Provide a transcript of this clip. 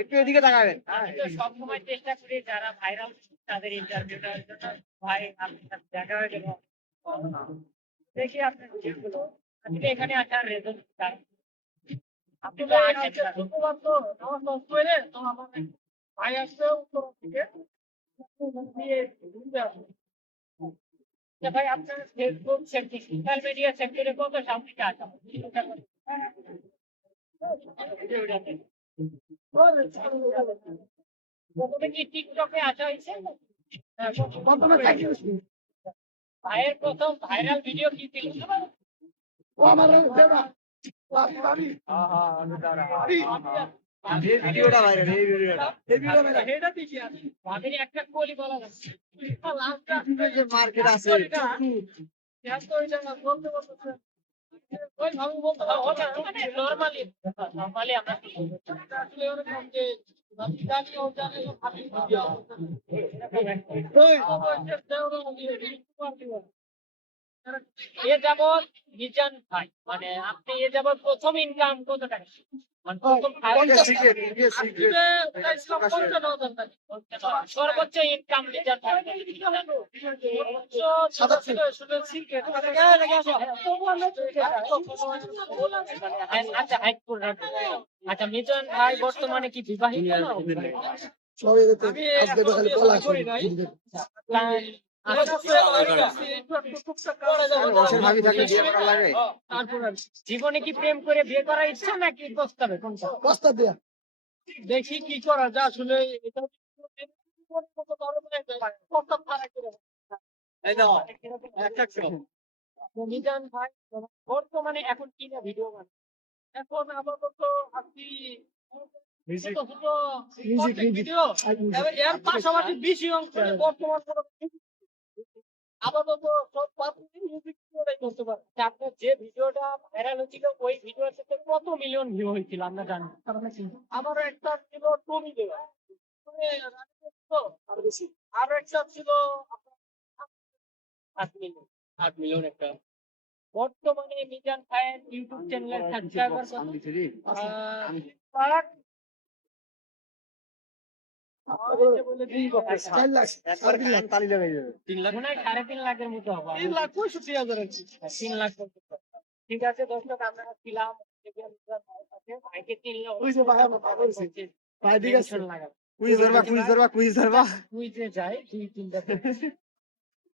একটু এদিকে তাকাবেন। আমি তো সবসময় চেষ্টা করি যারা ভাইরাল তাদের ইন্টারভিউ দেওয়ার জন্য। ভাই আপনার সাথে দেখা হয়ে গেল, দেখি আপনার ভিডিওগুলো আজকে এখানে আসার রেজাল্ট। আপনি তো আসেন না। শুক্রবার তো আমার লস করে তো আমার ভাই আসবে উত্তর থেকে দিয়ে ঘুরতে আসবে। আচ্ছা ভাই, আপনার ফেসবুক সেক্টর, সোশ্যাল মিডিয়া সেক্টরে কত সামনে আসা প্রথমে কি টিকটকে আসা হয়েছে? ভাইয়ের প্রথম ভাইরাল ভিডিও কি ছিল? ও আমার দেবা এই ভিডিওটা ভাইরাল, এই ভিডিওটা ভাবির একটা কলি বলা যাচ্ছে মার্কেট আছে। নরমালি নরমালি আমরা আসলে ওরকম যে এ যাবৎ মিজান ভাই, মানে আপনি এ যাবৎ প্রথম ইনকাম কত টাকা? মানে প্রথম সর্বোচ্চ ইনকাম মিজান ভাই আচ্ছা মিজান ভাই বর্তমানে কি বিবাহিত? জীবনে কি প্রেম করে বিয়ে করার ইচ্ছা নাকি প্রস্তাবে? কোনটা? প্রস্তাব দেয়া। দেখি কি করা যায় আসলে। এটা মিজান ভাই বর্তমানে এখন কি না ভিডিও বানায়? এখন আপাতত আপনি ভিডিও এর পাশাপাশি বেশি অংশ বর্তমান আপাতত সব মিউজিক ভিডিওটাই করতে পারে। আপনার যে ভিডিওটা ভাইরাল হয়েছিল ওই ভিডিওর সাথে কত মিলিয়ন ভিউ হয়েছিল আমরা জানি? আমারও একটা ছিল 2 মিলিয়ন, আরো একটা ছিল 8 মিলিয়ন একটা। বর্তমানে মিজান ভাইয়ের ইউটিউব চ্যানেলের সাবস্ক্রাইবার লাখের মতো হবে। 3,65,000 ঠিক আছে দর্শক, আমরা ছিলাম ভাইকে কুইজে যায় 2-3টা